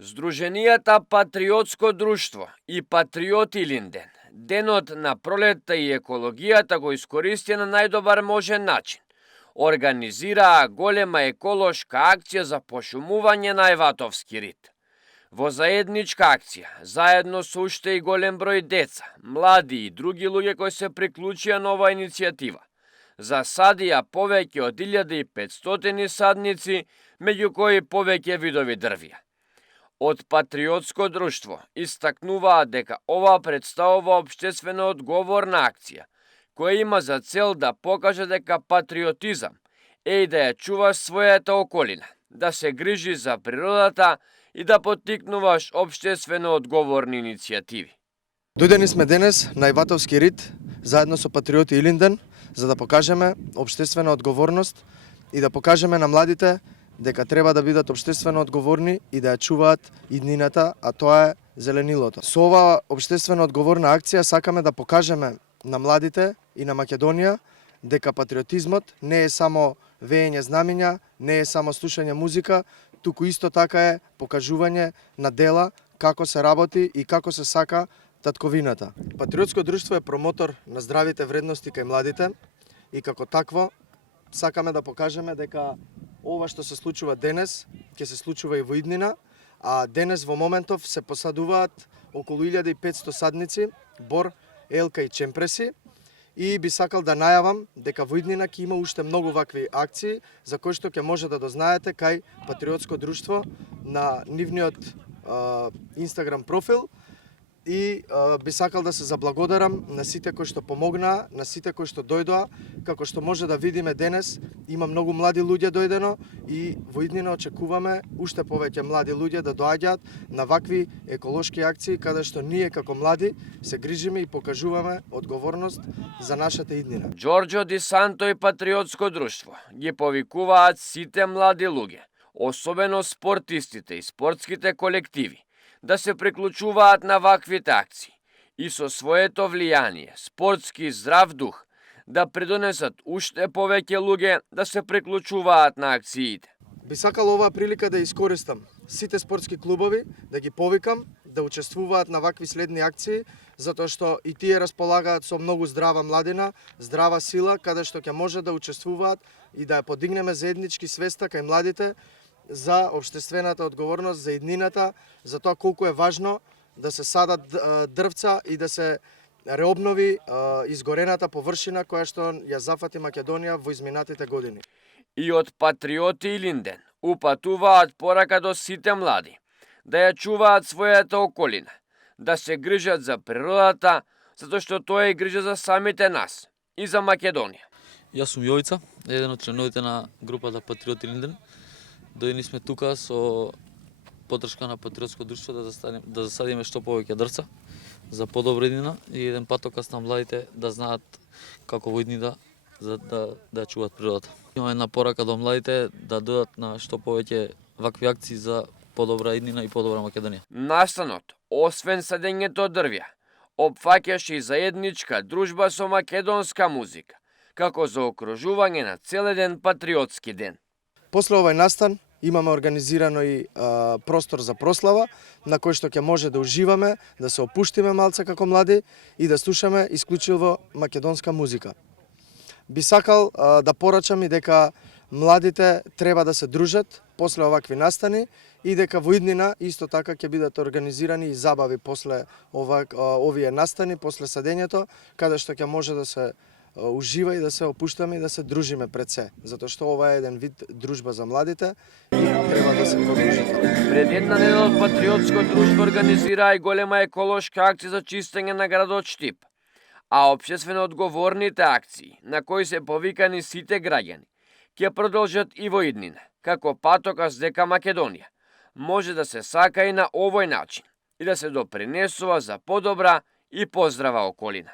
Сдруженијата Патриотско друштво и Патриот Илинден денот на пролетта и екологијата го искористија на најдобар можен начин. Организираа голема еколошка акција за пошумување на Еватовски рид. Во заедничка акција, заедно со уште и голем број деца, млади и други луѓе кои се приклучија на оваа иницијатива, засадија повеќе од 1500 садници, меѓу кои повеќе видови дрвја. Од Патриотско друштво истакнуваат дека ова представува општествено одговорна акција, која има за цел да покаже дека патриотизам е и да ја чуваш својата околина, да се грижи за природата и да поттикнуваш општествено одговорни иницијативи. Дојдени сме денес на Еватовски рид заедно со Патриоти Илинден за да покажеме општествена одговорност и да покажеме на младите дека треба да бидат општествено одговорни и да ја чуваат иднината, а тоа е зеленилото. Со оваа општествено одговорна акција сакаме да покажеме на младите и на Македонија дека патриотизмот не е само веење знамиња, не е само слушање музика, туку исто така е покажување на дела како се работи и како се сака татковината. Патриотско друштво е промотор на здравите вредности кај младите и како такво сакаме да покажеме дека ова што се случува денес ќе се случува и во иднина, а денес во моментов се посадуваат околу 1500 садници, бор, елка и чемпреси, и би сакал да најавам дека во иднина ќе има уште многу вакви акции за кои што ќе може да дознаете кај Патриотско друштво на нивниот Инстаграм профил. И би сакал да се заблагодарам на сите кои што помогнаа, на сите кои што дојдоа. Како што може да видиме денес, има многу млади луѓе дојдено и во иднина очекуваме уште повеќе млади луѓе да доаѓаат на вакви еколошки акции каде што ние како млади се грижиме и покажуваме одговорност за нашата иднина. Ѓорѓо Ди Санто и Патриотско друштво ги повикуваат сите млади луѓе, особено спортистите и спортските колективи, да се приклучуваат на ваквите акции и со своето влијание, спортски и здрав дух, да придонесат уште повеќе луѓе да се приклучуваат на акциите. Би сакал оваа прилика да искористам сите спортски клубови, да ги повикам да учествуваат на вакви следни акции, затоа што и тие располагаат со многу здрава младина, здрава сила, каде што ќе може да учествуваат и да ја подигнеме заеднички свеста кај младите за општествената одговорност, за иднината, за тоа колку е важно да се садат дрвца и да се реобнови изгорената површина која што ја зафати Македонија во изминатите години. И од Патриоти Илинден упатуваат порака до сите млади да ја чуваат својата околина, да се грижат за природата, затоа што тоа е грижа за самите нас и за Македонија. Јас сум Јовица, еден од членовите на групата Патриоти Илинден. Дојдени сме тука со поддршка на Патриотско друштво да засадиме што повеќе дрвца за подобра иднина и еден патоказ на младите да знаат како во иднина да чуваат природата. Има една порака до младите да дојдат на што повеќе вакви акции за подобра иднина и подобра Македонија. Настанот, освен садењето дрвја, опфаќаше и заедничка дружба со македонска музика, како за окружување на целеден патриотски ден. После овој настан имаме организирано и простор за прослава на кој што ќе може да уживаме, да се опуштиме малце како млади и да слушаме исклучиво македонска музика. Би сакал да порачам и дека младите треба да се дружат после овакви настани и дека во иднина исто така ќе бидат организирани и забави после овие настани, после садењето, каде што ќе може да се ужива и да се опуштаме и да се дружиме пред се, затоа што ова е еден вид дружба за младите и треба да се продолжи. Пред една недела Патриотско друштво организираа и голема еколошка акција за чистење на градот Штип, а општествено одговорните акции, на кои се повикани сите граѓани, ќе продолжат и во иднина, како патоказ дека Македонија може да се сака и на овој начин и да се допринесува за подобра и поздрава околина.